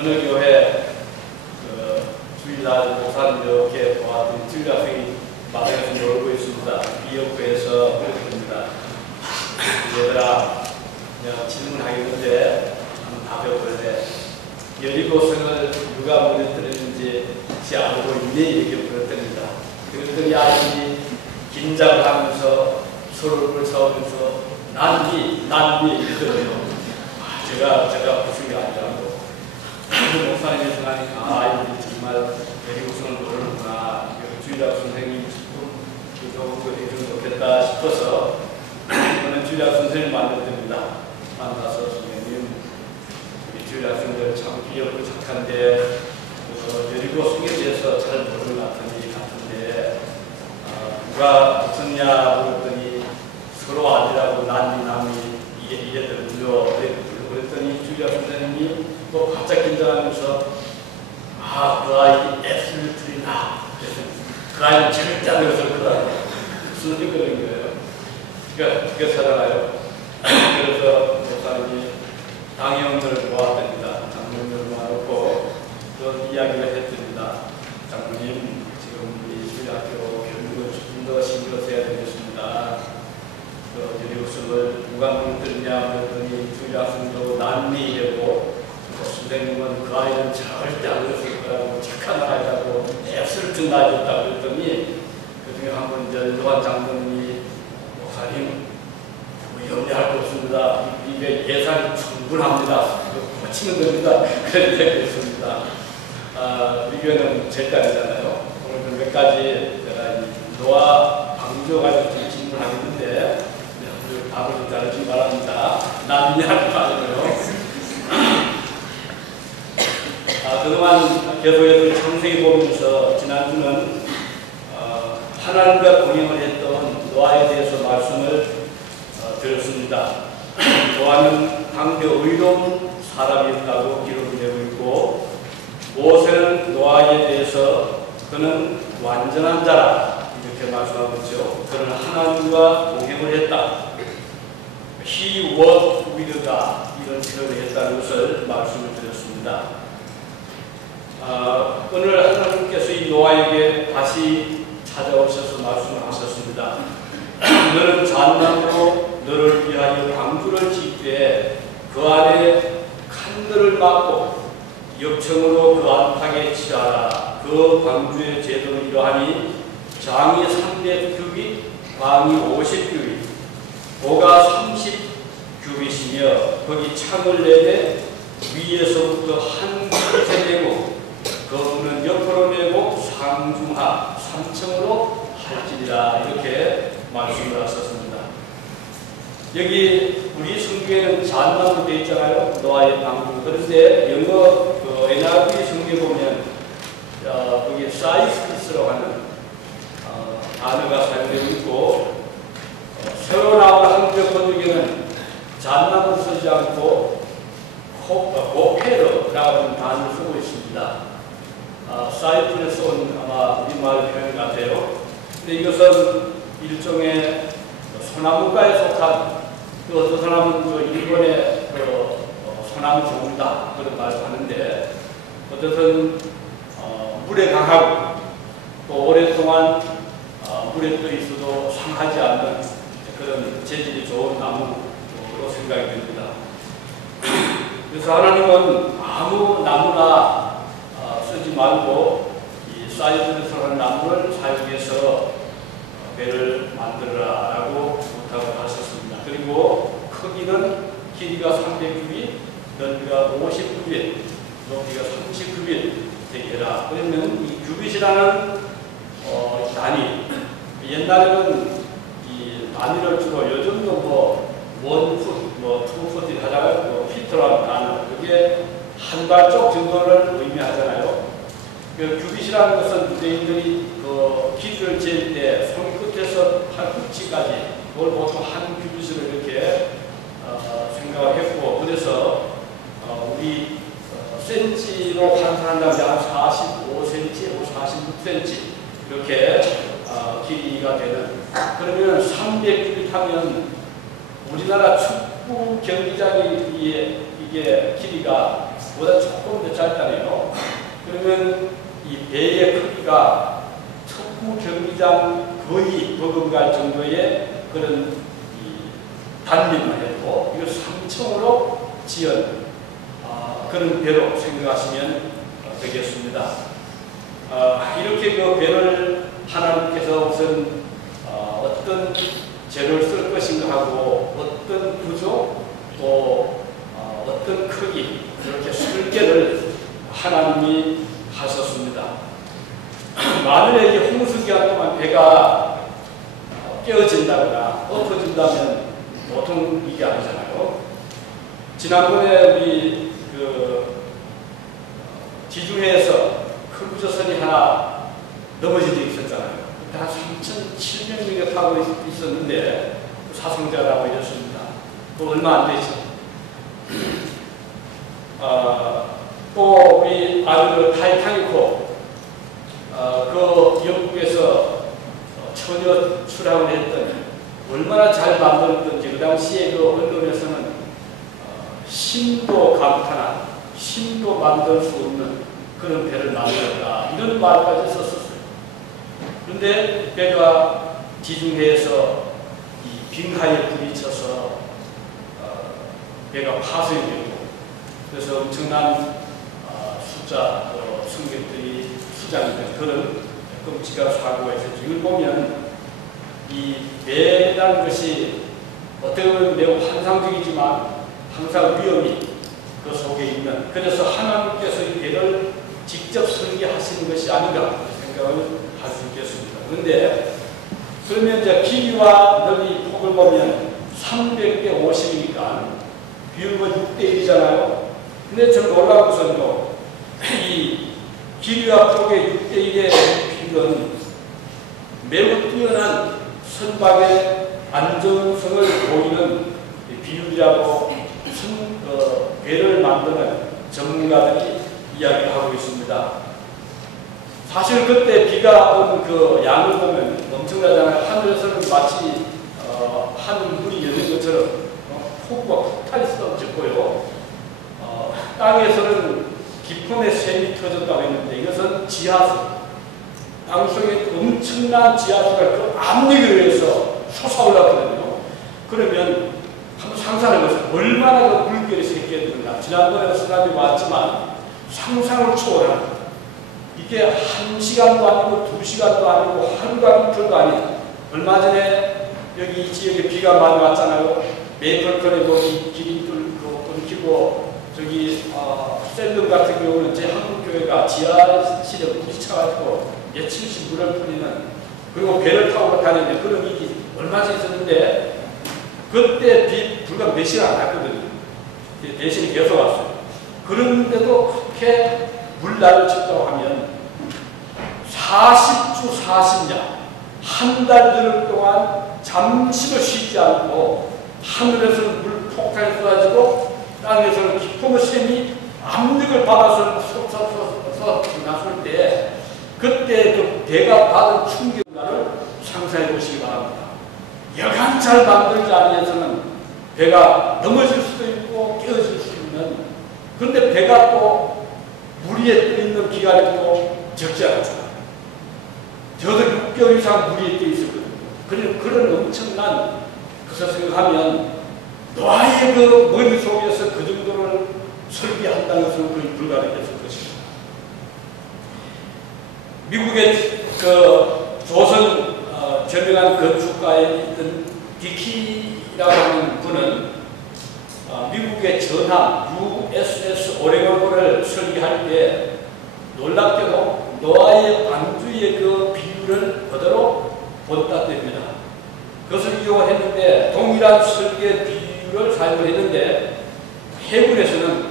어느 교회 주일날 목사님 이렇게 보았더니 주일 학생이 마당에서 놀고 있습니다. 미역구에서 그랬습니다. 얘들아, 내가 질문하겠는데 한번 답해볼래? 여리고성을 누가 무너뜨렸는지 알고 있니? 이렇게 물었답니다. 그랬더니 아이들이 긴장을 하면서 서로를 싸우면서 난리 이러더래요. 제가 무슨 게 아니라고. 목사님이 생각하니까 아이들이 정말 여리고성을 모르는구나. 주일학 선생님 조금 해주면 좋겠다 싶어서 저는 주일학 선생님 만났답니다. 만나서 선생님, 우리 주일학 선생님들 참 귀엽고 착한데 여리고성에 대해서 잘 모르는 것 같은데 누가 붙었냐 그랬더니 서로 아니라고 난리남이 이래더군요. 그랬더니 주일학 선생님이 또 바짝 긴장하면서 그 아이 애를 들이나 그 아이는 절대 안 그래서 그 아이 무슨 소리 그런 거예요. 그게 사잖아요. 그래서 목사님이 당형들을 모았답니다. 장로님을 모아놓고 또 이야기를 했답니다. 장로님, 지금 우리 주일학교 교육을 조금 더 신경 써야 되겠습니다. 여리고성을 누가 무너뜨리냐 그랬더니 주일학생도 난리이고 선생님은 그 아이는 절대 안 그랬을 거라고 착한 아이라고 애쓸 듯 나줬다고 그랬더니 그 중에 한 분 연도한 장로님이 목사님 염려할 거 없습니다. 이게 예산이 충분합니다. 고치면 됩니다. 그런데 그랬습니다. 의견은 절대 아니잖아요. 오늘 몇 가지 제가 노아 방조 가지고 좀 질문하겠는데 답을 좀 잘해주기 바랍니다. 남미하지 말고요. 그동안 계속해서 창세기 보면서 지난주는 하나님과 동행을 했던 노아에 대해서 말씀을 들었습니다. 노아는 강대 의로운 사람이었다고 기록이 되고 있고 모세는 노아에 대해서 그는 완전한 자라 이렇게 말씀하고 있죠. 그는 하나님과 동행을 했다. He walked with God 이런 표현을 했다는 것을 말씀을 드렸습니다. 오늘 하나님께서 이 노아에게 다시 찾아오셔서 말씀을 하셨습니다. 너는 잣나무로 너를 위하여 방주를 짓되 그 안에 칸들을 막고 역청으로 그 안팎에 치하라. 그 방주의 제도는 이러하니 장이 300규빗, 광이 50규빗, 고가 30규빗이며 거기 창을 내되 위에서부터 한 규빗에 대고 거문은 옆으로 내고 상중하 3층으로 할지니라 이렇게 말씀을 하셨습니다. 여기 우리 성경에는 잣나무 되어 있잖아요. 노아의 방주. 그런데 영어 NIV 성경에 보면 거기 사이스피스라고 하는 단어가 사용되고 있고 새로 나온 한글 번역에는 잣나무 쓰지 않고 고페르라고 하는 단어를 쓰고 있습니다. 사이프에서 온 아마 우리말 표현 같아요. 근데 이것은 일종의 소나무과에 속한 어떤 사람은 일본의 소나무 종류다 그런 말을 하는데 어쨌든 물에 강하고 또 오랫동안 물에 떠 있어도 상하지 않는 그런 재질이 좋은 나무로 생각이 됩니다. 그래서 하나님은 아무 나무나 쓰지 말고 이 사이즈에서 하는 나무를 사용해서 배를 만들어라 라고 부탁을 하셨습니다. 그리고 크기는 길이가 300규빗, 넓이가 50규빗, 높이가 30규빗 되게 해라. 그러면 이 규빗이라는 단위, 옛날에는 이 단위를 주로 요즘도 원풋, 투풋이 하다가 피트라는 단어, 그게 한 발쪽 정도를 의미하잖아요. 그 규빗이라는 것은 유대인들이 길이를 잴 때 손끝에서 팔꿈치까지 그걸 보통 한 규빗으로 이렇게 생각을 했고 그래서 우리 센치로 환산한다면 한 45cm, 46cm 이렇게 길이가 되는 그러면 300규빗 하면 우리나라 축구 경기장이 이게 길이가 보다 조금 더 짧다네요. 그러면 이 배의 크기가 척구 경기장 거의 버금갈 정도의 그런 단면만 해도 이거 3층으로 지은 그런 배로 생각하시면 되겠습니다. 이렇게 그 배를 하나님께서 우선 어떤 재료를 쓸 것인가 하고 어떤 구조 또 어떤 크기 이렇게 설계를 하나님이 하셨습니다. 만일에 이 홍수 기간 동안 배가 깨어진다거나 엎어진다면 보통 이게 아니잖아요. 지난번에 우리 그 지중해에서 큰 부조선이 하나 넘어진 적이 있었잖아요. 그때 한 3,700명이 타고 있었는데 사상자라고 이랬습니다. 그 얼마 안 되죠. 또 우리 아는 타이타닉호 그 영국에서 처녀 출항을 했더니 얼마나 잘 만들었던지 그 당시에 그 언론에서는 신도 감탄한 신도 만들 수 없는 그런 배를 만들었다 이런 말까지 썼었어요. 그런데 배가 지중해에서 이 빙하에 부딪혀서 배가 파손이 되고 그래서 엄청난 숫자 승객들이 수장이 된 그런 끔찍한 사고가 있었죠. 이걸 보면 이 배라는 것이 어떻게 보면 매우 환상적이지만 항상 위험이 그 속에 있는 그래서 하나님께서 이 배를 직접 설계하시는 것이 아닌가 생각을 할 수 있겠습니다. 그런데 그러면 이제 길이와 넓이 폭을 보면 300대 50이니까 비율은 6대 1이잖아요. 근데 좀 놀라운 것은요, 이 길이와 폭의 6대 1의 비율은 매우 뛰어난 선박의 안전성을 보이는 비율이라고 배를 만드는 전문가들이 이야기하고 있습니다. 사실 그때 비가 온 그 양을 보면 엄청나잖아요. 하늘에서는 마치 하늘물이 열린 것처럼 폭우가 폭탄이 쏟아졌고요. 땅에서는 깊음의 샘이 터졌다고 했는데 이것은 지하수, 땅속에 엄청난 지하수가 그 압력에 의해서 솟아올랐거든요. 그러면 한번 상상해보세요. 얼마나 그 물결이 샜겠는가. 지난번에도 쓰나미 왔지만 상상을 초월하는 이게 1시간도 아니고 2시간도 아니고 하루가 이틀도 아니고 얼마 전에 여기 이 지역에 비가 많이 왔잖아요. 메이플턴에 길이 끊기고 저기 셀름 같은 경우는 제 한국교회가 지하실에 부딪혀가지고 며칠씩 물을 뿌리는 그리고 배를 타고 다니는데 그런 일이 얼마 전에 있었는데 그때 비 불과 몇 시간 안 왔거든요. 대신에 계속 왔어요. 그런데도 그렇게 물날을 쳤다고 하면 40주 40년 한 달 동안 잠시도 쉬지 않고 하늘에서는 물 폭탄이 쏟아지고 땅에서는 깊은 샘이 압력을 받아서 솟아서 나설 때 그때 그 배가 받은 충격을 상상해 보시기 바랍니다. 여간 잘 만들지 않아서는 배가 넘어질 수도 있고 깨어질 수 있는 그런데 배가 또 물 위에 떠 있는 기간이 또 적지 않죠. 저도 6개월 이상 물 위에 떠 있었거든요. 그런 엄청난 것을 생각하면 노아의 그 머릿속에서 그 정도를 설계한다는 것은 거의 불가능했을 것입니다. 미국의 그 조선 저명한 건축가에 있던 디키라고 하는 분은 미국의 전함 USS 오레곤호를 설계할 때 놀랍게도 노아의 반주의 그 비율을 그대로 본땄답니다. 그것을 이용했는데 동일한 설계 비율을 사용했는데 해군에서는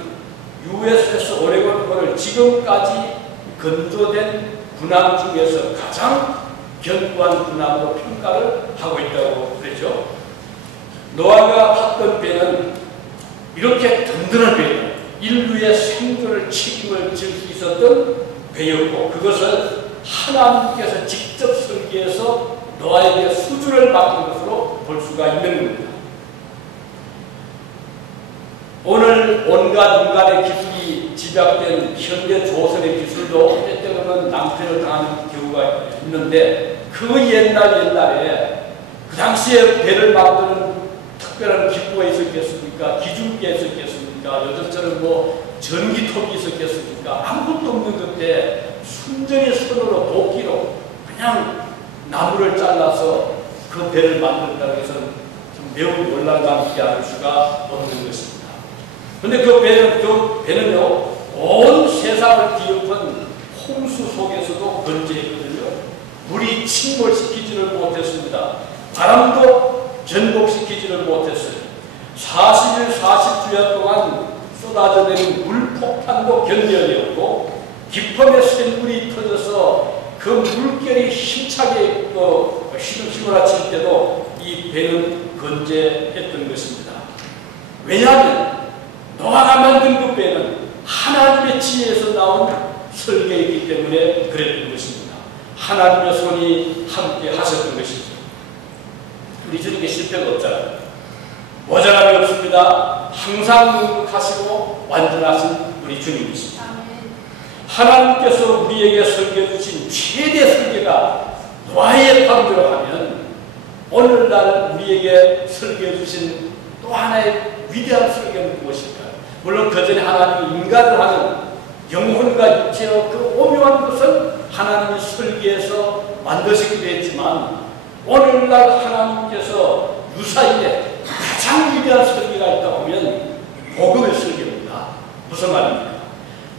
USS 오레곤호를 지금까지 건조된 군함 중에서 가장 견고한 군함으로 평가를 하고 있다고 그랬죠. 노아가 탔던 배는 이렇게 든든한 배예요. 인류의 생존을 책임을 질 수 있었던 배였고 그것을 하나님께서 직접 설계해서 노아에게 수주를 맡긴 것으로 볼 수가 있는 겁니다. 오늘 온갖 인간의 기술이 집약된 현대 조선의 기술도 때때로는 낭패를 당하는 경우가 있는데 그 옛날에 그 당시에 배를 만드는 특별한 기구가 있었겠습니까? 기중기가 있었겠습니까? 요즘처럼 뭐 전기톱이 있었겠습니까? 아무것도 없는 그때 순전히 손으로 도끼로 그냥 나무를 잘라서 그 배를 만든다고 해서 매우 놀라지 않을 수가 없는 것입니다. 그런데 그 배는요, 온 세상을 뒤엎은 홍수 속에서도 건재했거든요. 물이 침몰시키지를 못했습니다. 바람도 전복시키지를 못했어요. 40일 40주야 동안 쏟아져 내린 물폭탄도 견뎌내었고 깊음의 샘물이 터져서 그 물결이 힘차게 휘몰아칠 때도 이 배는 건재했던 것입니다. 왜냐하면 노아가 만든 그 배는 하나님의 지혜에서 나온 설계이기 때문에 그랬던 것입니다. 하나님의 손이 함께 하셨던 것이죠. 우리 주님께 실패가 없잖아요. 모자람이 없습니다. 항상 능력하시고 완전하신 우리 주님이십니다. 하나님께서 우리에게 설계해 주신 최대 설계가 노아의 방주를 하면 오늘날 우리에게 설계해 주신 또 하나의 위대한 설계는 무엇일까요? 물론 그전에 하나님이 인간을 하는 영혼과 육체의 그 오묘한 것은 하나님이 설계해서 만드시기도 했지만 오늘날 하나님께서 유사일에 가장 위대한 설계가 있다 보면 복음의 설계입니다. 무슨 말입니까?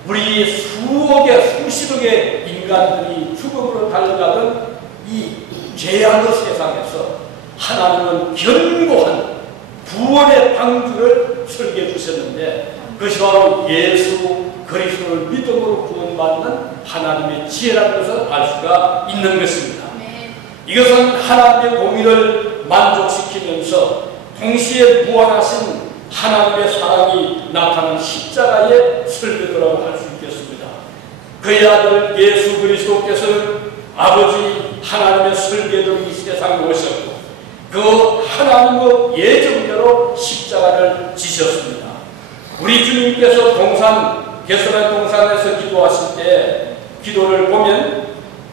우리 수억의 수십억의 인간들이 죽음으로 달려가던 이 죄악의 세상에서 하나님은 견고한 구원의 방주를 설계해 주셨는데 그것이 바로 예수 그리스도를 믿음으로 구원받는 하나님의 지혜라는 것을 알 수가 있는 것입니다. 이것은 하나님의 공의를 만족시키면서 동시에 무한하신 하나님의 사랑이 나타난 십자가의 설계도라고 할 수 있겠습니다. 그의 아들 예수 그리스도께서는 아버지 하나님의 설계도로 이 세상에 오셨고 그 하나님의 예정대로 십자가를 지셨습니다. 우리 주님께서 개선의 동산에서 기도하실 때 기도를 보면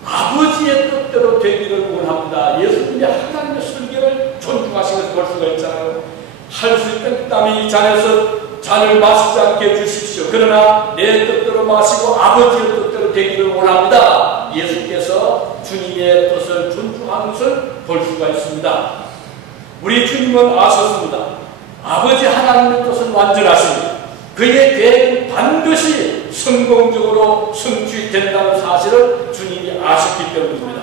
아버지의 뜻대로 되기를 원합니다. 예수님이 하나님의 설계를 존중하신 것을 볼 수가 있잖아요. 할 수 있던 땀이 이 잔에서 잔을 마시지 않게 해주십시오. 그러나 내 뜻대로 마시고 아버지의 뜻대로 되기를 원합니다. 예수께서 주님의 뜻을 존중하는 것을 볼 수가 있습니다. 우리 주님은 아셨습니다. 아버지 하나님의 뜻은 완전하십니다. 그의 계획은 반드시 성공적으로 성취된다는 사실을 주님이 아셨기 때문입니다.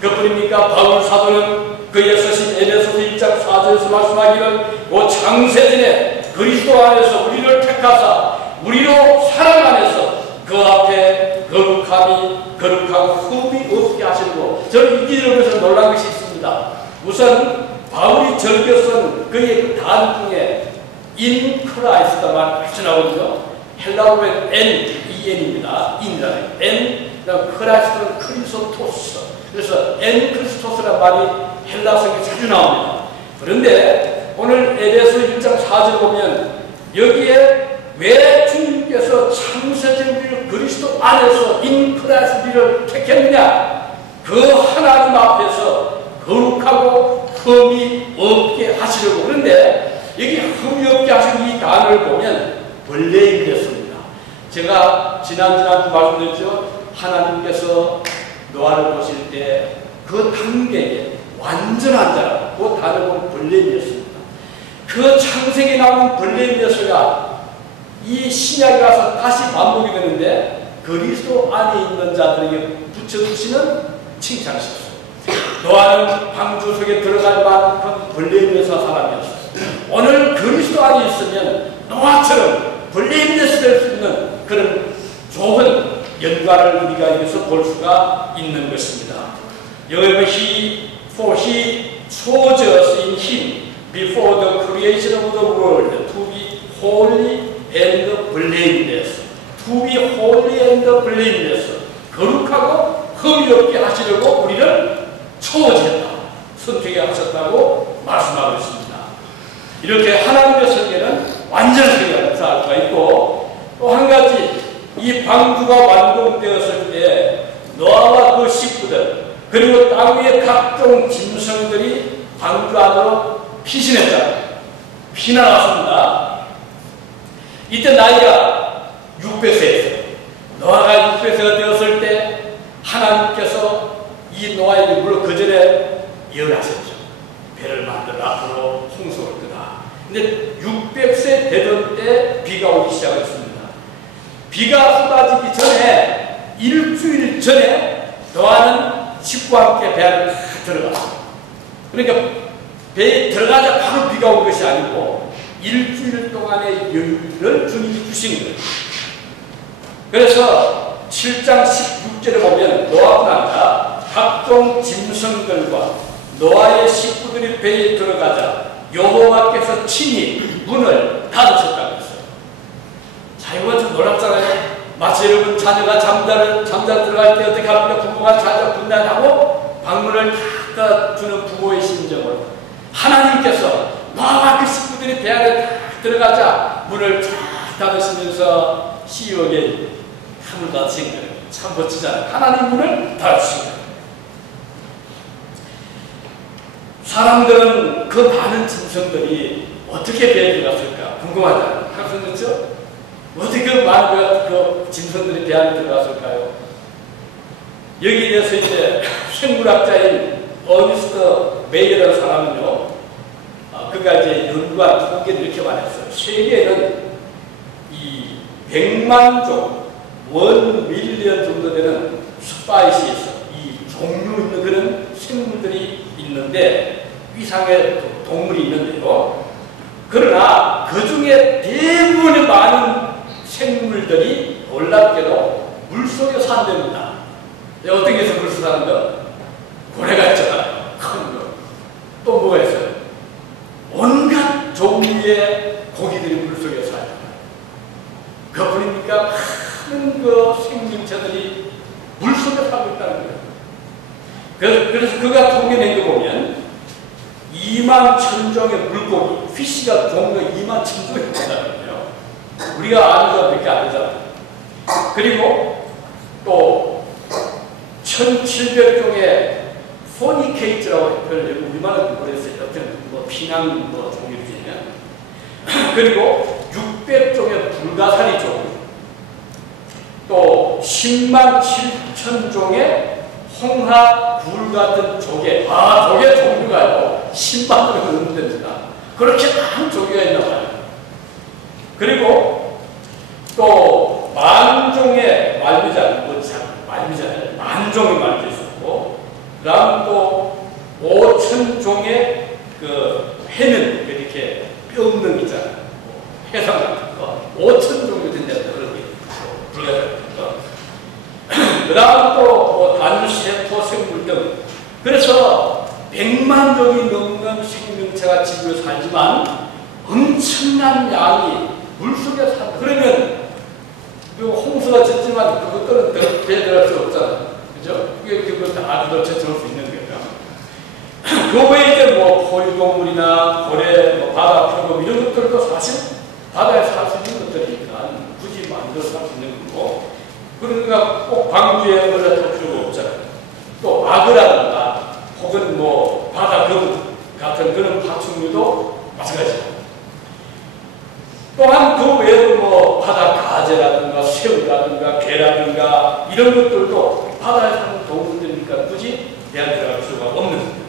그뿐입니까? 바울 사도는 그의 서신 에베소서 1장 4절에서 말씀하기를 그 창세전에 그리스도 안에서 우리를 택하사 우리로 사랑 안에서 그 앞에 거룩하고 흠이 없게 하시고 저는 이 기도를 위해서 놀란 것이 있습니다. 우선 바울이 절겨 쓴 그의 그 단 중에 in Christ가 많이 나오죠. 헬라어로는 N-E-N입니다. in이라는 N, 크라이스트는 크리스토스. 그래서 N 크리스토스라는 말이 헬라어에 자주 나옵니다. 그런데 오늘 에베소 1장 4절 보면 여기에 왜 주님께서 창세전 우리를 그리스도 안에서 in Christ 우리를 택했느냐? 그 하나님 앞에서 거룩하고 흠이 없게 하시려고. 그런데 여기 흠이 없게 하신 이 단어를 보면 벌레임이었습니다. 제가 지난주 말씀드렸죠. 하나님께서 노아를 보실 때 그 단계에 완전한 자라 그 단어를 보면 벌레임이었습니다. 그 창세기에 나오는 벌레임이었어야 이 신약에 가서 다시 반복이 되는데 그리스도 안에 있는 자들에게 붙여주시는 칭찬이었어요. 노아는 방주 속에 들어갈 만큼 벌레임에서 사람이었어요. 오늘 그리스도 안에 있으면 노아처럼 벌레임에서 될 수 있는 그런 좋은 연관을 우리가 여기서 볼 수가 있는 것입니다. 여기 For he chose us in him before the creation of the world to be holy and blameless. To be holy and blameless. 거룩하고 흠이 없게 하시려고 우리를 초월했다. 선택해 하셨다고 말씀하고 있습니다. 이렇게 하나님의 설계는 완전 설계라고 알 수가 있고 또 한 가지 이 방주가 완공되었을 때 노아와 그 식구들 그리고 땅 위의 각종 짐승들이 방주 안으로 피신했다. 피난왔습니다. 이때 나이가 600세였어요. 노아가 600세가 되었을 때 하나님께서 이 노아에게 물론 그 전에 예언하셨죠. 배를 만들어 앞으로 홍수를 끄다. 근데 600세 되던 때 비가 오기 시작했습니다. 비가 쏟아지기 전에 일주일 전에 노아는 식구와 함께 배 안에 다 들어갔어요. 그러니까 배에 들어가자 바로 비가 온 것이 아니고 일주일 동안의 여유를 주님이 주신 거예요. 그래서 7장 16절에 보면 노아뿐 아니라 각종 짐승들과 노아의 식구들이 배에 들어가자 여호와께서 친히 문을 닫으셨다고 했어요. 자, 이건 좀 놀랍잖아요. 마치 여러분 자녀가 잠자러 들어갈 때 어떻게 합니까? 부모가 자녀 분단하고 방문을 닫아 주는 부모의 심정으로 하나님께서 노아와 그 식구들이 배 안에 다 들어가자 문을 쫙 닫으시면서 시역에 함을 닫으신 거예요. 참 멋지잖아요. 하나님 문을 닫으신 거예요. 사람들은 그 많은 짐승들이 어떻게 배에 들어갔을까 궁금하잖아요. 항상 그렇죠? 어떻게 그 많은 그 짐승들이 배 안에 들어갔을까요? 여기에 대해서 이제 생물학자인 어니스트 메이어라는 사람은요, 그가 이제 연구한 통계를 이렇게 말했어요. 세계에는 이 100만 종, 1밀리언 정도 되는 스파이시에서 이 종류 있는 그런 생물들이 있는데, 위상의 동물이 있는데요. 그러나 그 중에 대부분의 많은 생물들이 놀랍게도 물속에 산답니다. 어떻게 해서 물속에 사는 거? 고래가 있잖아요. 큰 거. 또 뭐가 있어요? 온갖 종류의 고기들이 물속에 살아요. 그뿐입니까? 많은 그 생명체들이 물속에 살고 있다는 거예요. 그래서 그가 통계낸 거 보면 2만 1000종의 물고기, 피쉬가 종류가 2만 1000종이 있다거든요. 우리가 아는 거 몇개 안 되잖아요. 그리고 또 1700종의 포니케이트라고 표현을 우리말로 모르겠어요. 어떤 뭐 피낭 뭐 종류 중에. 그리고 600종의 불가사리 종류. 또 10만 7천 종의 홍합, 굴 같은 조개. 조개 종류가요. 10만 종이 넘는답니다. 그렇게 많은 조개가 있나 봐요. 그리고 또 만종의 말미잘, 말미잘, 만종의 말도 있었고, 그 다음 또 5,000종의 그 해는 이렇게 뼈 없는 있잖아요. 해삼 같은 거. 5,000종이 된다는 그런 게 불가사리 같은 거. 그 다음 또 단, 세포, 생물 등. 그래서 100만 종이 넘는 생명체가 지구에 살지만 엄청난 양이 물속에 산다. 그러면 홍수가 쳤지만 그것들은 배에 들어갈 수 없잖아요. 그죠? 그걸 다 들어칠 수 있는 거예요. 그 외에 이제 뭐 포유동물이나 고래, 뭐 바다 표범 이런 것들도 사실 바다에 살 수 있는 것들이니까 굳이 만들어 살 수 있는 거고, 그러니까 꼭 방주에 올라탈 필요가 없잖아요. 또 악어라든가 혹은 뭐 바다 금 같은 그런 파충류도 마찬가지고, 또한 그 외에도 뭐 바다 가재라든가 새우라든가 개라든가 이런 것들도 바다에 사는 동물들이니까 굳이 대안 들어갈 필요가 없는 거예요.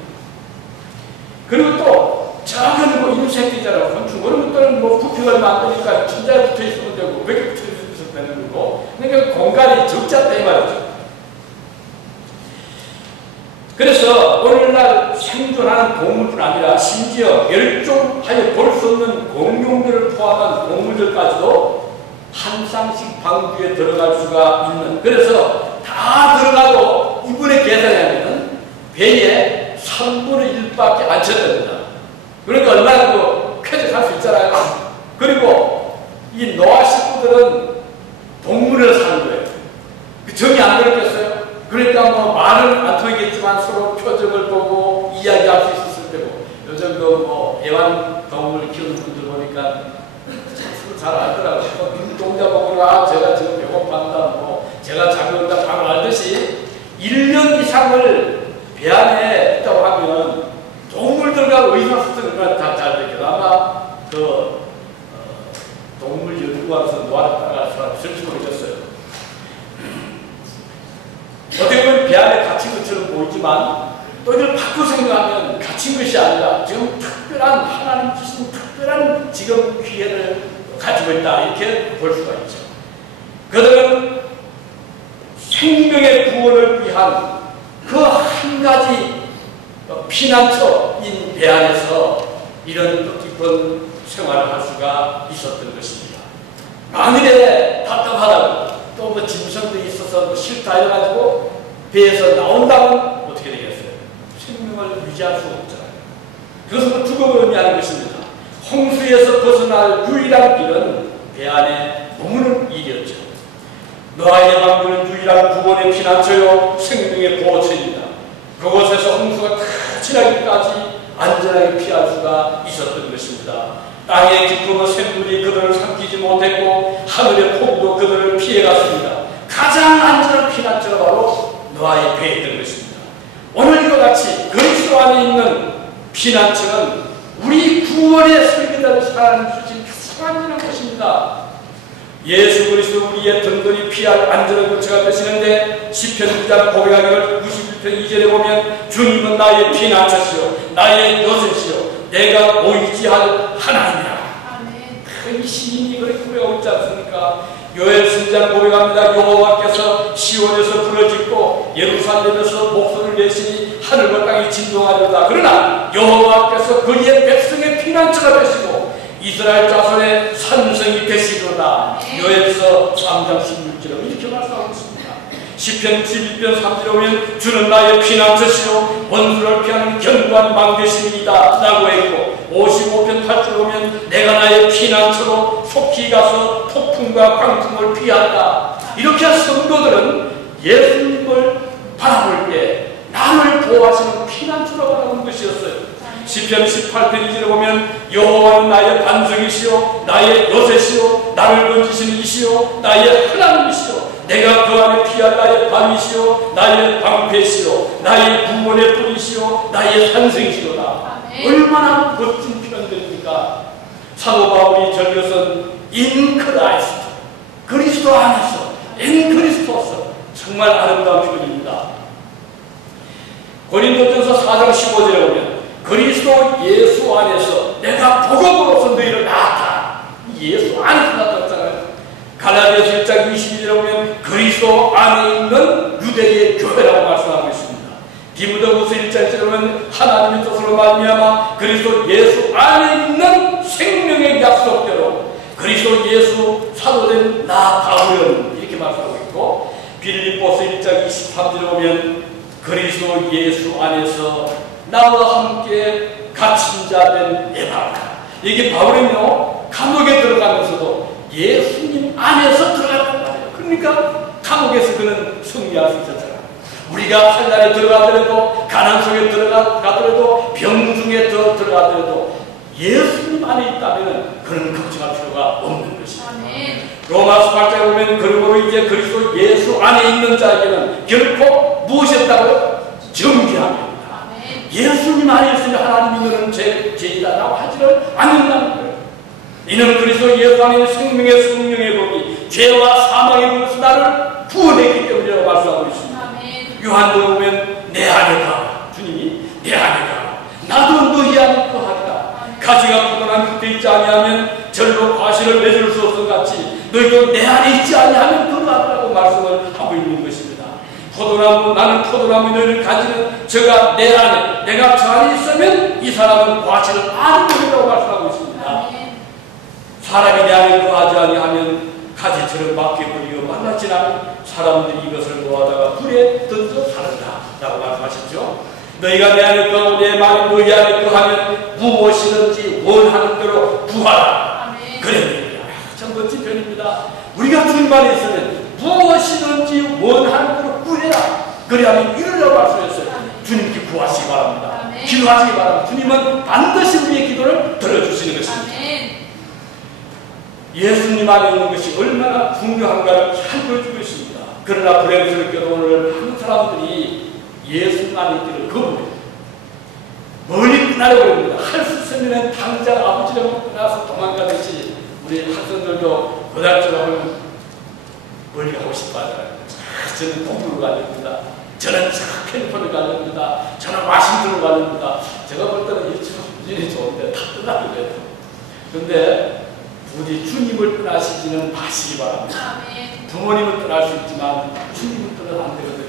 그리고 또 작은 뭐 인sek이잖아요. 곤충 그런 것들은 뭐 부피가 많으니까 진짜 붙어 있으면 되고 왜 붙어 있으면 되는 거고, 그러니까 공간이 적지 않다 이 말이죠. 그래서 오늘날 생존하는 동물뿐 아니라 심지어 멸종하여 볼 수 없는 공룡들을 포함한 동물들까지도 한 쌍씩 방주에 들어갈 수가 있는, 그래서 다 들어가도 이번에 계산하면 배에 3분의 1밖에 안 쳤답니다. 그러니까 얼마나 그 쾌적할 수 있잖아요. 그리고 이 노아 식구들은 동물을 사는 거예요. 정이 안 들었겠어요? 그러니까 뭐 말은 안 통하겠지만 서로 표정을 보고 이야기할 수 있었을 때고, 요즘 그 뭐 애완동물 키우는 분들 보니까 서로 잘 알더라고요. 눈동자 보고 제가 지금 배고팠다 1년 이상을 배 안에 있다고 하면 동물들과 의사소통이 다 잘 되겠죠. 아마 동물 연구원에서 놓았다가 설치 모르겠어요. 어떻게 보면 배 안에 갇힌 것처럼 보이지만 또 이걸 바꿔 생각하면 갇힌 것이 아니라 지금 특별한 하나님 주신 특별한 지금 기회를 가지고 있다 이렇게 볼 수가 있죠. 그들은 생명의 구원을 위한 그 한 가지 피난처인 배 안에서 이런 깊은 생활을 할 수가 있었던 것입니다. 만일에 답답하다고 또 뭐 짐승도 있어서 싫다 이래가지고 배에서 나온다면 어떻게 되겠어요? 생명을 유지할 수 없잖아요. 그것은 죽음을 의미하는 것입니다. 홍수에서 벗어날 유일한 길은 배 안에 머무는 일이었죠. 노아의 방주는 유일한 구원의 피난처요 생명의 보호처입니다. 그곳에서 홍수가 다 지나기까지 안전하게 피할 수가 있었던 것입니다. 땅의 깊음과 샘물이 그들을 삼키지 못했고 하늘의 폭우도 그들을 피해갔습니다. 가장 안전한 피난처가 바로 노아의 배였던 것입니다. 오늘 이와 같이 그리스도 안에 있는 피난처는 우리 구원의 설계자를 살아내는 주신 가장 안전한 것입니다. 예수 그리스도 우리의 든든히 피할 안전한 거처가 되시는데 시편 9장 고백하기를 91편 2절에 보면 주님은 나의 피난처시요 나의 요새시요 내가 의지할 하나님이라. 큰 시인이 그렇게 고백하고 있지 않습니까? 요엘 선지자 고백합니다. 여호와께서 시온에서 부르짖고 예루살렘에서 목소리를 내시니 하늘과 땅이 진동하리로다. 그러나 여호와께서 그의 백성의 피난처가 되시고 이스라엘 자손의 산성이 되시리로다. 요엘서 3장 16절에 이렇게 말씀하고 있습니다. 시편 11편 3절에 보면 주는 나의 피난처시요 원수를 피하는 견고한 망대심이다 라고 했고 55편 8절에 보면 내가 나의 피난처로 속히 가서 폭풍과 광풍을 피한다. 이렇게 성도들은 예수님을 바라볼 때 나를 보호하시는 피난처로 바라보는 것이었어요. 시편 18편 2절에 보면 여호와는 나의 반석이시요 나의 요새시요 나를 건지시는 이시요 나의 하나님이시요 내가 그 안에 피할 나의 밤이시요 나의 방패시요 나의 구원의 뿌리시요 나의 산성이시로다. 얼마나 멋진 표현들입니까? 사도 바울이 적용한 in Christ 그리스도 안에서 in 그리스도서 정말 아름다운 표현입니다. 고린도전서 4장 15절에 보면 그리스도 예수 안에서 내가 복음으로서 너희를 낳았다. 예수 안에서 낳았잖아요. 갈라디아서 1장 22절에 보면 그리스도 안에 있는 유대의 교회라고 말씀하고 있습니다. 디모데후서 1장에 보면 하나님의 뜻으로 말미암아 그리스도 예수 안에 있는 생명의 약속대로 그리스도 예수 사도된 나 바울은 이렇게 말씀하고 있고 빌립보서 1장 23절에 보면 그리스도 예수 안에서 나와 함께 갇힌 자 된 에바가 이게 바울은요 감옥에 들어가면서도 예수님 안에서 들어갔단 말이에요. 그러니까 감옥에서 그는 승리할 수 있었잖아요. 우리가 환난에 들어가더라도 가난 속에 들어가더라도 병중에 들어가더라도 예수님 안에 있다면 그는 걱정할 필요가 없는 것입니다. 로마서 8장에 보면 그러므로 이제 그리스도 예수 안에 있는 자에게는 결코 무엇이었다고요? 정죄함이요. 예수님 안에 있으면 하나님이 너는 죄이다라고 하지를 않는다는 거예요. 이는 그리스도 예수 안에 있는 생명의 성령의 법이 죄와 사망의 법에서 나를 구원했기 때문이라고 말씀하고 있습니다. 요한복음 보면 내 안에 가 주님이 내 안에 가 나도 너희 안에 거하리라. 가지가 푸근한 끝에 있지 아니하면 절로 과실을 맺을 수 없을 같이 너희도 내 안에 있지 아니하면 거하리라고 말씀을 하고 있는 것입니다. 포도나무 나는 포도나무 너희를 가지는 저가 내 안에 내가 저 안에 있으면 이 사람은 과실을 아는 것이라고 말씀하고 있습니다. 사람이 내 안에 거하지 아니하면 가지처럼 맡겨버리고 말라지나면 사람들이 이것을 모아다가 불에 던져 사는다 라고 말씀하셨죠. 너희가 내 안에 거하고 내 말이 너희 안에 거하면 무엇이든지 원하는 대로 구하라. 그래 참 멋진 표현입니다. 우리가 주님 안에 있으면 무엇이든지 원하는 대로 구해라. 그래야만 이루려고 말씀했어요. 주님께 구하시기 바랍니다. 기도하시기 바랍니다. 주님은 반드시 우리의 기도를 들어주시는 것입니다. 예수님 안에 있는 것이 얼마나 중요한가를 잘 보여주고 있습니다. 그러나 불행스럽게도 오늘 많은 사람들이 예수만 있기를 거부해요. 멀리 떠나려고 합니다. 할 수 있으면 당장 아버지를 떠나서 도망가듯이 우리 학생들도 고등학교를 멀리 가고 싶어 하잖아요. 저는 공부를 가렵니다. 저는 캘리포니아를 가렵니다. 저는 와싱턴을 가렵니다. 제가 볼 때는 일이 좋은데 다 떠나게 돼요. 그런데 부디 주님을 떠나시지는 마시기 바랍니다. 부모님을 떠날 수 있지만 주님을 떠나면 안 되거든요.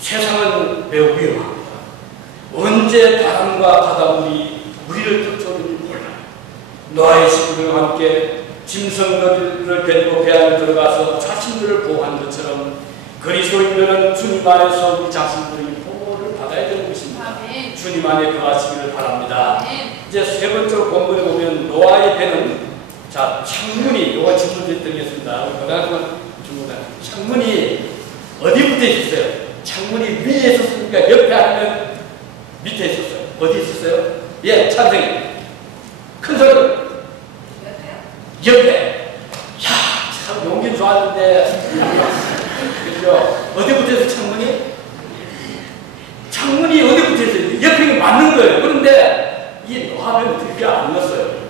세상은 매우 위험합니다. 언제 바람과 바닷물이 우리를 쫓아오는지 몰라요. 노아의 식구들과 함께 짐승들을 데리고 배 안에 들어가서 자신들을 보호한 것처럼 그리스도인들은 주님 안에서 우리 자신들이 보호를 받아야 되는 것입니다. 아멘. 주님 안에 거하시기를 바랍니다. 아멘. 이제 세 번째로 본문에 보면 노아의 배는 자 창문이 요거 질문 드리겠습니다. 고등학교 중고등학교 창문이 어디 붙어 있었어요? 창문이 위에 있었습니까? 옆에 아니면 밑에 있었어요? 어디 있었어요? 예, 찬성이 큰 소리. 옆에. 야, 참 용기 좋았는데. 그죠? 어디 붙어있어 창문이? 창문이 어디 붙어있어요? 옆에 맞는 거예요. 그런데 이 노아는 그렇게 안 넣었어요.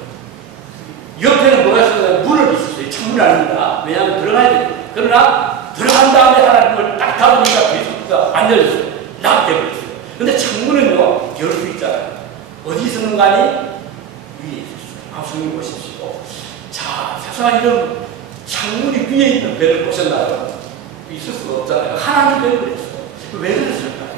옆에는 뭐가 있어요? 문을 있었어요. 창문이 아닙니다. 왜냐하면 들어가야 돼요. 그러나 들어간 다음에 하나님을 딱 닫으니까 그리스도가 안 열렸어요. 낙되버렸어요. 근데 창문은요, 열 수 있잖아요. 어디 있었는가 하니? 위에 있었어요. 성경 보십시오. 자, 세상에 이런 창문이 위에 있는 배를 보셨나요? 있을 수가 없잖아요. 하나님 배를 그랬어요. 왜 그랬을까요?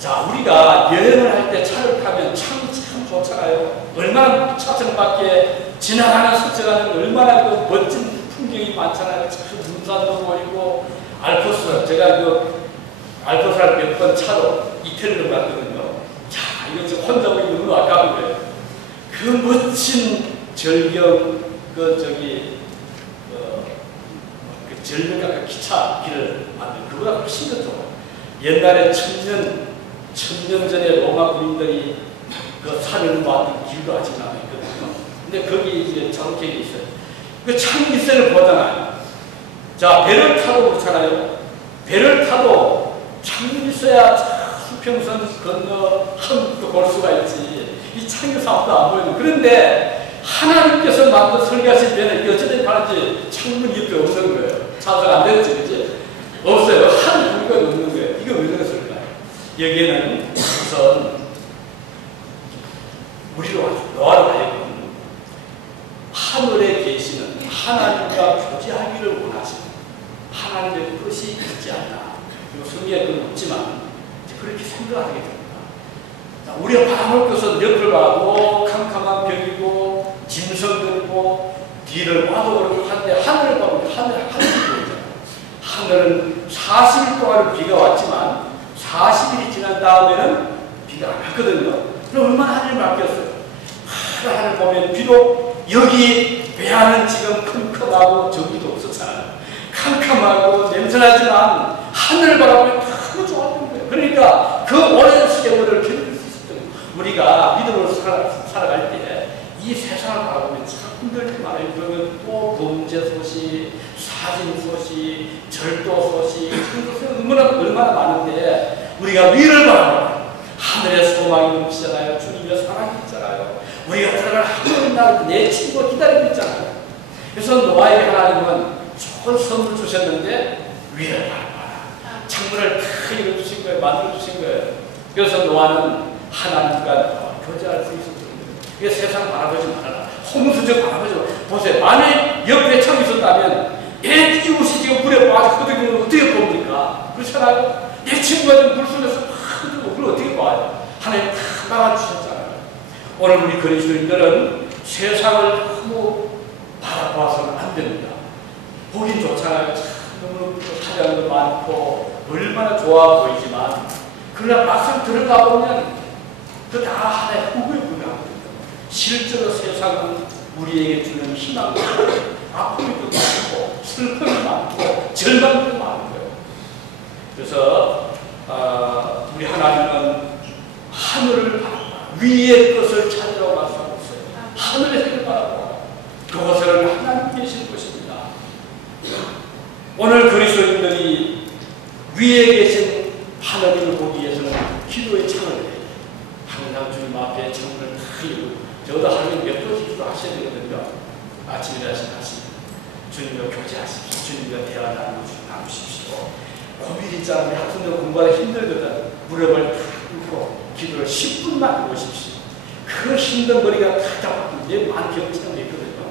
자, 우리가 여행을 할 때 차를 타면 참 좋잖아요. 얼마나 차선밖에 지나가는 스쳐가는 얼마나 그 멋진 풍경이 많잖아요. 눈산도 보이고 알프스, 제가 그 알프스를 몇 번 차로 이태리로 갔거든요. 자, 이거 지금 혼자 보기 너무 아까운 거예요. 그 멋진 절경, 그 절벽과 기차 길을 만든 그보다 훨씬 더 좋아요. 옛날에 천년 전에 로마 군인들이 그 산을 만든 길도 아직 남아있거든요. 근데 거기 이제 장벽이 있어요. 그 창문을 보잖아요. 자, 배를 타고 그렇잖아요. 배를 타도 창문이 있어야 수평선 건너 한국도 볼 수가 있지. 이 창에서 아무도 안 보이는. 그런데 하나님께서 만든 설계하신 배는 이게 어쩌다 파는지 창문 옆에 없는 거예요. 차가 안 되는지, 그지? 없어요. 한 구가 없는 거예요. 이거 왜 그랬을까요? 여기에는 우선 우리로 노아로 하여금 하늘에 계시는 하나님과 교제하기를 원하시는 하나님의 뜻이 있지 않나. 성경에 그건 없지만 그렇게 생각하게 됩니다. 자, 우리가 바라볼 것은 옆을 봐도 캄캄한 벽이고 짐승들이고 뒤를 봐도 그렇고 한데 하늘을 보면 하늘이 보이잖아요. 하늘은 40일 동안 비가 왔지만 40일이 지난 다음에는 비가 안 왔거든요. 그럼 얼마나 하늘이 바뀌었어요. 하늘 보면 비록 여기 배안은 지금 컴컴하고 전기도 없었잖아요. 캄캄하고 냄새나지만 하늘을 바라보면 너무 좋았던 거예요. 그러니까 그 오랜 세월을 견딜 수 있었던 거예요. 우리가 믿음으로 살아갈 때 이 세상을 바라보면 참 힘들 때 많아요. 그러면 또 범죄 소식, 사진 소식, 절도 소식, 얼마나 많은데 우리가 위를 바라보면 하늘의 소망이 넘치잖아요. 주님의 사랑이 있잖아요. 우리가 들어갈 하늘 날 내 친구가 기다리고 있잖아요. 그래서 노아에게 하나님은 좋은 선물 주셨는데 위를 바라봐라. 창문을 다 열어주신 거예요. 만들어주신 거예요. 그래서 노아는 하나님과 교제할 수 있었던 거예요. 이게 세상 바라보지 말아라. 홍수저 바라보지 말아라. 보세요. 만약 옆에 창이 있었다면 내 이웃이 지금 물에 빠져 끄덕이는 어떻게 봅니까? 그렇잖아요. 내 친구가 지금 물 속에서 끄덕이고 그걸 어떻게 봐요? 하나님 다 막아주셨잖아요. 오늘 우리 그리스도인들은 세상을 너무 바라봐서는 안 됩니다. 보긴 좋잖아요. 참 너무 화장도 많고 얼마나 좋아 보이지만 그러나 막상 들어가 보면 그 다 하나의 후구에 불과합니다. 실제로 세상은 우리에게 주는 희망도 아픔이 더 많고 슬픔이 많고 절망도 많은 거예요. 그래서 우리 하나님은 하늘을 바라봐 위의 것을 찾으러 말씀하고 있어요. 하늘의 색을 바라봐 그것을 하나님 계신 것입니다. 오늘 그리스도인들이 위에 계신 하나님을 보기 위해서는 기도의 창을 해야 돼요. 항상 주님 앞에 창문을 다 열고, 저도 하루에 몇 번씩 기도하셔야 되거든요. 아침에 일어나시면 주님과 교제하십시오. 주님과 대화 나누십시오. 고민이 있잖아요. 학생들 공부하기 힘들거든. 무릎을 탁 꿇고 기도를 10분만 해보십시오. 그 힘든 머리가 탁 잡고 이제 많은 경험처럼 있거든요.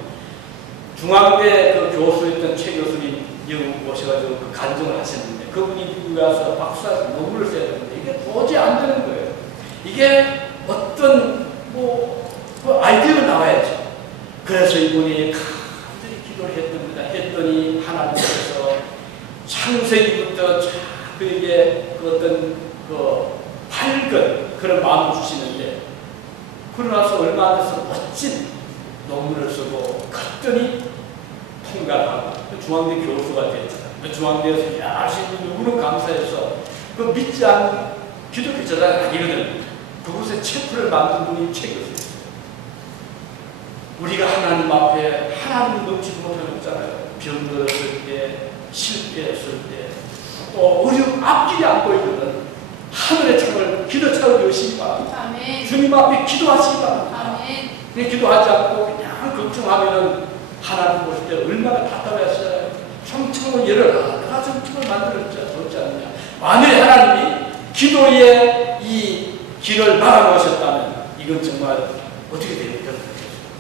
중앙대 그 교수였던 최 교수님 영국 모셔가지고 그 간증을 하셨는데, 그분이 미국에 와서 박사 논문을 써야 되는데 이게 도저히 안 되는 거예요. 이게 어떤 그 아이디어가 나와야죠. 그래서 이분이 간절히 기도를 했더니 하나님께서 창세기부터 그에게 그 어떤 그 밝은 그런 마음을 주시는데, 그러고 나서 얼마 안 돼서 멋진 논문을 쓰고 갔더니 통과하고 중앙대 교수가 됐잖아요. 중앙대에서 열심히 누구는 감사해서 그 믿지 않는 기독교 재단이 아니거든. 그곳에 체프를 만든 분이 최 교수였어요. 우리가 하나님 앞에 하나님 넘치지 못하잖아요. 병들었을 때, 실패했을 때, 또 어려움 앞길이 안 보이거든. 하늘의 창을 기도차고 여시기 바랍니다. 주님 앞에 기도하시기 바랍니다. 그냥 기도하지 않고 그냥 걱정하면은 하나님 보실 때 얼마나 답답했어요. 청청을 열어라. 내가 청청을 만들었죠. 그렇지 않느냐. 만일 하나님이 기도의 이 길을 막아놓으셨다면 이건 정말 어떻게 됩니까?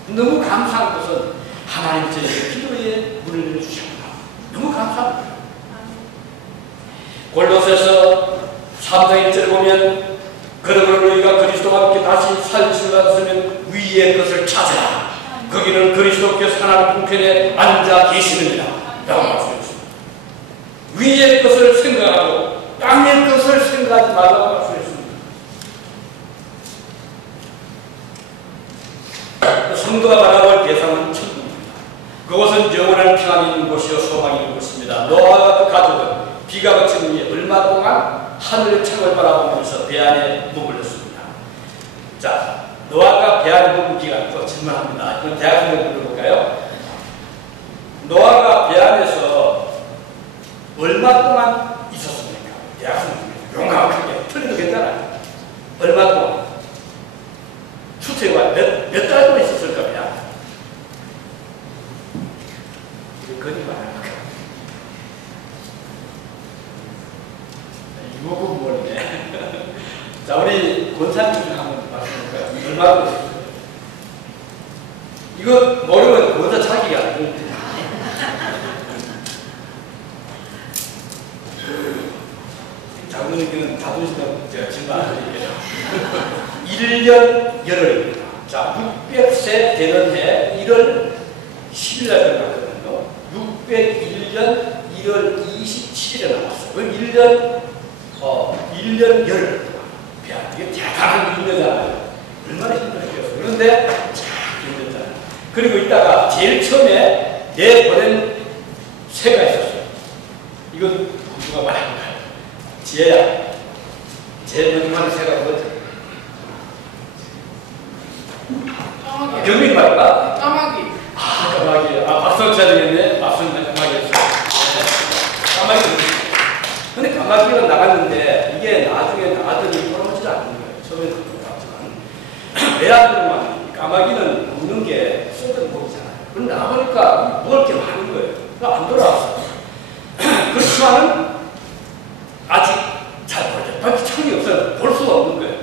너무 감사한 것은 하나님 저에게 기도의 문을 열어주셨다. 너무 감사합니다. 골로새서 3장 1절 보면, 그러므로 너희가 그리스도와 함께 다시 살리심을 받았으면 위의 것을 찾으라. 거기는 그리스도께서 하나님 우편에 앉아 계시느니라 라고 말씀했습니다. 위의 것을 생각하고 땅의 것을 생각하지 말라고 말씀했습니다. 성도가 바라볼 대상은 천국입니다. 그곳은 영원한 평안이 있는 곳이요 소망이 있는 곳입니다. 노아와 그 가족은 비가 그친 후에 얼마 동안 하늘의 창을 바라보면서 배 안에 머물렀습니다. 자, 노아가 배 안에 머물 기간 또 질문합니다. 이건 대학생들 물어볼까요? 노아가 배 안에서 얼마 동안 있었습니까? 대학생들 용감하게 틀려도 괜찮아요. 얼마 동안? 추태가 몇 달 동안 있었을 겁니다. 이거 거짓말. 이거고 뭐네. 자, 우리 권사님 중 한번 말씀해볼까요? 얼마나 있었어요? 이거 모르면 권사 자기가 안 되는데. 장로님께는 자존심도 제가 질문 안 드릴게요. 1년 열흘입니다. 자, 600세 되는 해 1월 10일 날 끝났거든요. 601년 1월 27일에 나왔어요. 그럼 1년 열흘 동안. 이게 대단한 힘들잖아요. 얼마나 힘들었겠어요. 그런데 참 힘들잖아요. 그리고 이따가 제일 처음에 내보낸 새가 있었어요. 이건 누가 말할까요? 지혜야. 제일 먼저 하는 새가 뭐죠? 경민이 말할까? 까마귀. 까마귀. 박수 쳐야 되겠네. 맞습니다. 까마귀였어요. 까마귀. 근데 까마귀가 나갔는데 이게 나중에 나가더니 돌아오지 않는 거예요. 처음에는 돌아왔지만. 왜 안 돌아오면 까마귀는 먹는 게 쏟은 먹이잖아요. 그럼 나가보니까 먹을 게 많은 거예요. 안 돌아왔어요. 그렇지만은 아직 잘 모르죠. 밖에 창이 없어요. 볼 수가 없는 거예요.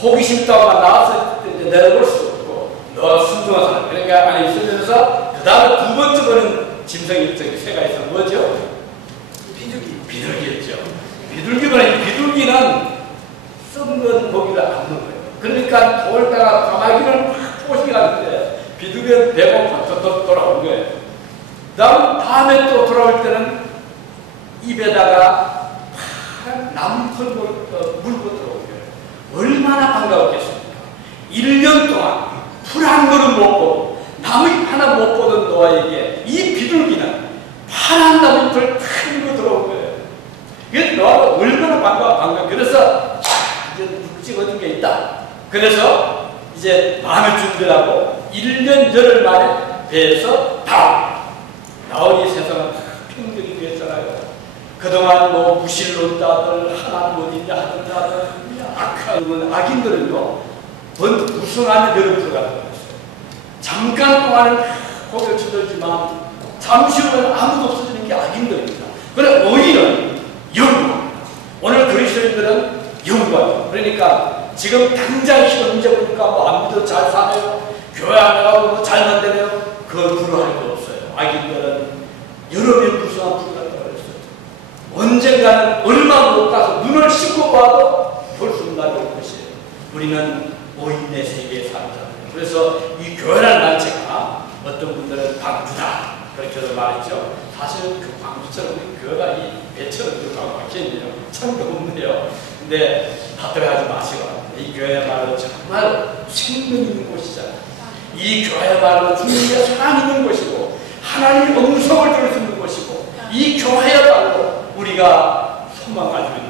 호기심 따위만 나와서 내려볼 수 없고, 너 순종한 사람. 그러니까 안에 있으면서 그 다음에 두 번째 보는 짐승이 새가 있어. 뭐죠? 비둘기였죠. 비둘기는 썩는 고기를 안 먹는 거예요. 그러니까 돌다가 까마귀는 막 포식하는데 비둘기는 배고파 또 돌아온 거예요. 다음에 또 돌아올 때는 입에다가 파란 나무털 물고 들어온 거예요. 얼마나 반가웠겠습니까? 1년 동안 풀 한 그릇 못 보고 나무잎 하나 못 보던 노아에게 이 비둘기는 파란 나무잎을 탁 밀고 들어온 거예요. 그래서 노아가 얼마나 반가워. 그래서 이제 묵 찍어준 게 있다. 그래서 이제 마음을 준비하고 1년 열흘 만에 배에서 나오니 세상은 행동이 됐잖아요. 그동안 뭐 무신론자들, 하나님 어디냐 하던 자들, 악한 악인들은요, 무슨 안에 내려 들어가는 거였어요. 잠깐 동안은 고개를 쳐들지만 잠시 후에는 아무도 없어지는 게 악인들입니다. 그런데 의인은 영광. 오늘 그리스도인들은 영광. 그러니까 지금 당장 현재 보니까 뭐 안 믿어도 잘 사네요. 교회 안 가고 뭐 잘 만드네요. 그걸 부러워할 거 없어요. 악인들은 여러 명 구성한 불같다고 그랬어요. 언젠가는 얼마 못 가서 눈을 씻고 봐도 볼 수 없는 날이 올 것이에요. 우리는 오인의 세계에 사는 자들. 그래서 이 교회라는 단체가 어떤 분들은 방주다 그렇게도 말했죠. 사실 그 방주처럼 교회가 이 배처럼 들어가고 막혀있네요. 참 없네요. 근데 답답해하지 마시고 이 교회야말로 정말 생명 있는 곳이잖아요. 이 교회야말로 주님의 사랑 있는 곳이고 하나님의 음성을 들을 수 있는 곳이고 이 교회야말로 우리가 소망 가지고 있는